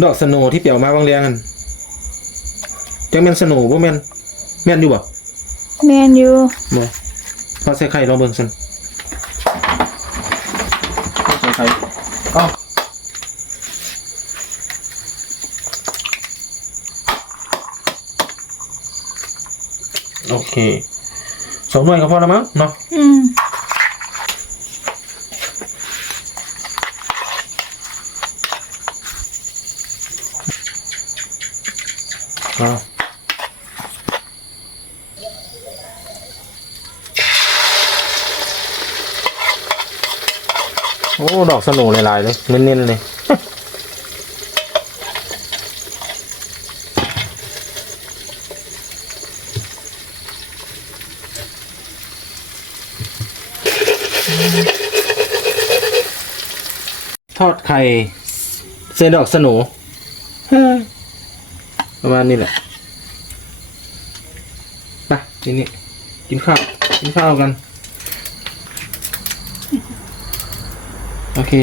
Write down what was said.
ดอกสโนว์ที่เปียวมาบางเรียงกันจังแม่นสโนว์บ่แม่นแม่นอยู่บ่แมนอยู่บ่พอใส่ไข่ลองเบิ่งซั่นพอใส่ไข่อ้าวโอเคสองหน่วยก็พอแล้วมั้งเนาะอืม โอ้ ดอกสนุหลายๆเลยเน้นๆเลยทอดไข่เซดอกสโหนู ประมาณนี้แหละไปทีนี้กินข้าว กินข้าวกัน โอเค